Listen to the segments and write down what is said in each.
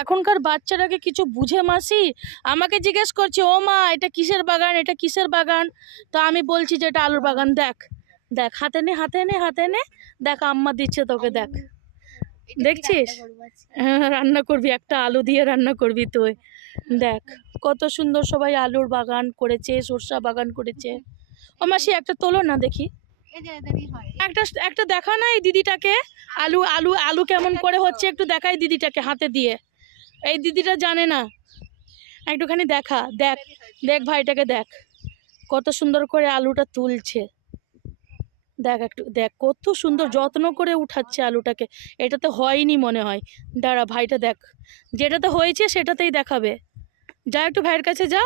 এখনকার বাচ্চারাকে কিছু বুঝে মাসি? আমাকে জিজ্ঞেস করছে ও মা এটা কিসের বাগান? এটা কিসের বাগান? তো আমি বলছি যে এটা আলুর বাগান দেখ দেখ হাতে নে হাতে নে হাতে নে দেখ আম্মা দিচ্ছে তোকে দেখ। দেখছিস? হ্যাঁ, রান্না করবি একটা আলু দিয়ে রান্না করবি তুই। দেখ কত সুন্দর সবাই আলুর বাগান করেছে সরষা বাগান করেছে। ও মাসি একটা তোলো না দেখি। হয়। একটা একটা দেখা না এই দিদিটাকে? আলু আলু আলু কেমন করে হচ্ছে একটু দেখাই দিদিটাকে হাতে দিয়ে। এই দিদিটা জানে না। একটুখানি দেখা, দেখ দেখ ভাইটাকে দেখ। কত সুন্দর করে আলুটা তুলছে। দেখ একটু, দেখ কত সুন্দর যত্ন করে উঠাচ্ছে আলুটাকে। এটাতে হয়নি মনে হয়। দাঁড়া, ভাইটা দেখ। যেটাতে হয়েছে সেটাতেই দেখাবে। যা একটু ভাইয়ের কাছে যা।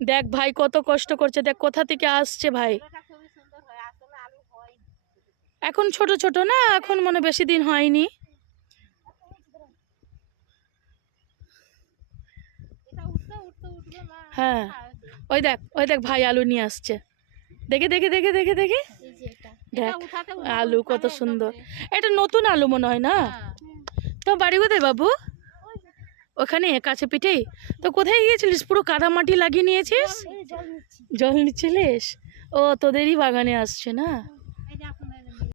দেখ ভাই কত কষ্ট করছে দেখ কোথা থেকে আসছে ভাই? এখন ছোট ছোট না এখন মনে বেশি দিন হয়নি। হ্যাঁ ওই দেখ ওই দেখ ভাই আলু নিয়ে আসছে। দেখে দেখে দেখে দেখে দেখে। দেখ আলু কত সুন্দর। এটা নতুন আলু মনে হয় না? হ্যাঁ। তো বাড়ি কোথায় বাবু? ওখানে কাছে পিঠে? তো কোথায় গিয়েছিলিস? পুরো কাদা মাটি লাগিয়ে নিয়েছিস? জল নিচ্ছিলিস? ও তোদেরই বাগানে আসছে না?